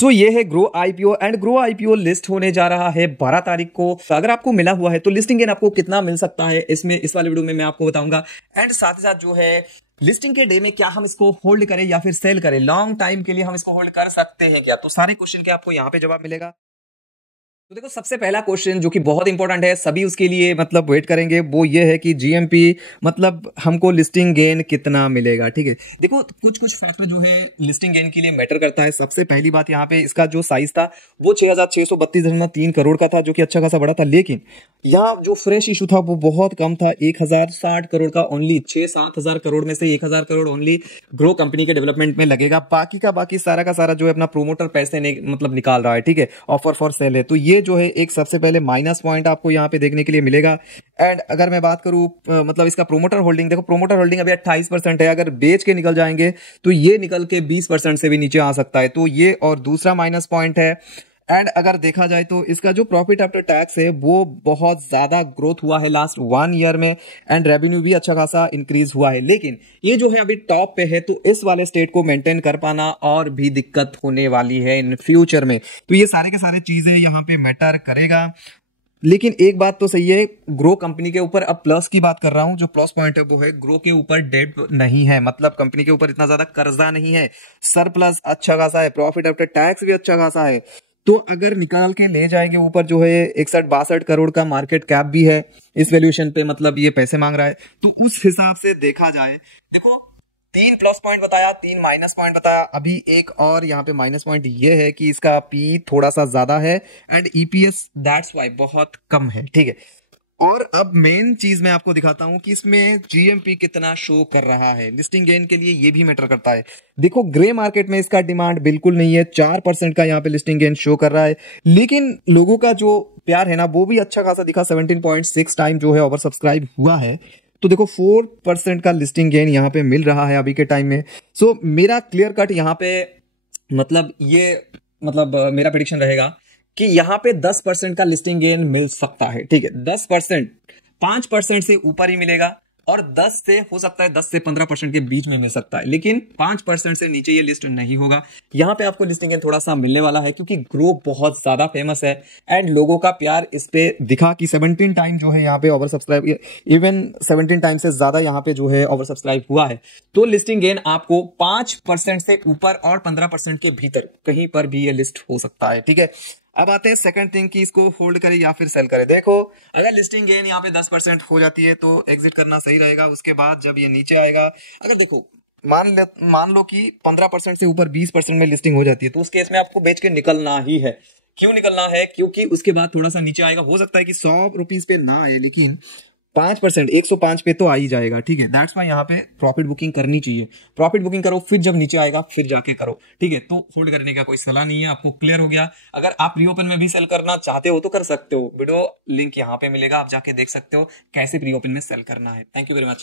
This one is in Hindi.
सो ये है grow IPO and grow IPO list होने जा रहा है 12 तारीख को। तो अगर आपको मिला हुआ है तो लिस्टिंग गेन आपको कितना मिल सकता है इसमें इस वाले वीडियो में मैं आपको बताऊंगा। एंड साथ ही साथ जो है लिस्टिंग के डे में क्या हम इसको होल्ड करें या फिर सेल करें, लॉन्ग टाइम के लिए हम इसको होल्ड कर सकते हैं क्या, तो सारे क्वेश्चन के आपको यहाँ पे जवाब मिलेगा। तो देखो सबसे पहला क्वेश्चन जो कि बहुत इंपॉर्टेंट है, सभी उसके लिए मतलब वेट करेंगे, वो ये है कि जीएमपी मतलब हमको लिस्टिंग गेन कितना मिलेगा। ठीक है, देखो कुछ फैक्टर जो है लिस्टिंग गेन के लिए मैटर करता है। सबसे पहली बात यहाँ पे इसका जो साइज था वो 6632.3 करोड़ का था, जो कि अच्छा खासा बड़ा था। लेकिन यहाँ जो फ्रेश इशू था वो बहुत कम था, 1060 करोड़ का ओनली। 6-7 हजार करोड़ में से 1000 करोड़ ओनली ग्रो कंपनी के डेवलपमेंट में लगेगा, बाकी का बाकी सारा का सारा जो है अपना प्रोमोटर पैसे मतलब निकाल रहा है। ठीक है, ऑफर फॉर सेल है। तो ये जो है एक सबसे पहले माइनस पॉइंट आपको यहाँ पे देखने के लिए मिलेगा। एंड अगर मैं बात करूं मतलब इसका प्रोमोटर होल्डिंग, देखो प्रोमोटर होल्डिंग अभी 28% है, अगर बेच के निकल जाएंगे तो ये निकल के 20% से भी नीचे आ सकता है। तो ये और दूसरा माइनस पॉइंट है। एंड अगर देखा जाए तो इसका जो प्रॉफिट आफ्टर टैक्स है वो बहुत ज्यादा ग्रोथ हुआ है लास्ट 1 ईयर में, एंड रेवेन्यू भी अच्छा खासा इंक्रीज हुआ है। लेकिन ये जो है अभी टॉप पे है, तो इस वाले स्टेट को मेंटेन कर पाना और भी दिक्कत होने वाली है इन फ्यूचर में। तो ये सारे के सारे चीजें यहाँ पे मैटर करेगा। लेकिन एक बात तो सही है, ग्रो कंपनी के ऊपर, अब प्लस की बात कर रहा हूं, जो प्लस पॉइंट है वो है ग्रो के ऊपर डेट नहीं है, मतलब कंपनी के ऊपर इतना ज्यादा कर्जा नहीं है, सरप्लस अच्छा खासा है, प्रॉफिट आफ्टर टैक्स भी अच्छा खासा है। तो अगर निकाल के ले जाएंगे ऊपर जो है 61-62 करोड़ का मार्केट कैप भी है इस वैल्यूएशन पे, मतलब ये पैसे मांग रहा है। तो उस हिसाब से देखा जाए, देखो 3 प्लस पॉइंट बताया, 3 माइनस पॉइंट बताया। अभी एक और यहाँ पे माइनस पॉइंट ये है कि इसका पी थोड़ा सा ज्यादा है एंड ईपीएस दैट्स वाई बहुत कम है। ठीक है, और अब मेन चीज मैं आपको दिखाता हूं कि इसमें जीएमपी कितना शो कर रहा है। लिस्टिंग गेन के लिए ये भी मैटर करता है। देखो ग्रे मार्केट में इसका डिमांड बिल्कुल नहीं है, 4% का यहाँ पे लिस्टिंग गेन शो कर रहा है। लेकिन लोगों का जो प्यार है ना वो भी अच्छा खासा दिखा, 17.6 टाइम जो है ओवर सब्सक्राइब हुआ है। तो देखो 4% का लिस्टिंग गेन यहाँ पे मिल रहा है अभी के टाइम में। सो मेरा क्लियर कट यहाँ पे मतलब मेरा प्रेडिक्शन रहेगा कि यहाँ पे 10% का लिस्टिंग गेन मिल सकता है। ठीक है, 10%, 5% से ऊपर ही मिलेगा, और 10 से हो सकता है 10 से 15% के बीच में मिल सकता है, लेकिन 5% से नीचे ये लिस्ट नहीं होगा। यहाँ पे आपको लिस्टिंग गेन थोड़ा सा मिलने वाला है क्योंकि ग्रो बहुत ज्यादा फेमस है एंड लोगों का प्यार इस पे दिखा कि 17 टाइम जो है यहाँ पे ओवर सब्सक्राइब, इवन 17 टाइम से ज्यादा यहाँ पे जो है ओवर सब्सक्राइब हुआ है। तो लिस्टिंग गेन आपको 5% से ऊपर और 15% के भीतर कहीं पर भी ये लिस्ट हो सकता है। ठीक है, अब आते हैं सेकंड थिंग कि इसको होल्ड करें या फिर सेल करें। देखो अगर लिस्टिंग गेन यहाँ पे 10% हो जाती है तो एग्जिट करना सही रहेगा। उसके बाद जब ये नीचे आएगा, अगर देखो मान लो कि 15% से ऊपर 20% में लिस्टिंग हो जाती है, तो उस केस में आपको बेच के निकलना ही है। क्यों निकलना है? क्योंकि उसके बाद थोड़ा सा नीचे आएगा, हो सकता है कि 100 रुपीज पे ना आए, लेकिन 5% 105 पे तो आ ही जाएगा। ठीक है, दैट्स वाई यहाँ पे प्रॉफिट बुकिंग करनी चाहिए। प्रॉफिट बुकिंग करो, फिर जब नीचे आएगा फिर जाके करो। ठीक है, तो होल्ड करने का कोई सलाह नहीं है। आपको क्लियर हो गया? अगर आप रीओपन में भी सेल करना चाहते हो तो कर सकते हो, वीडियो लिंक यहाँ पे मिलेगा, आप जाके देख सकते हो कैसे प्री ओपन में सेल करना है। Thank you very much.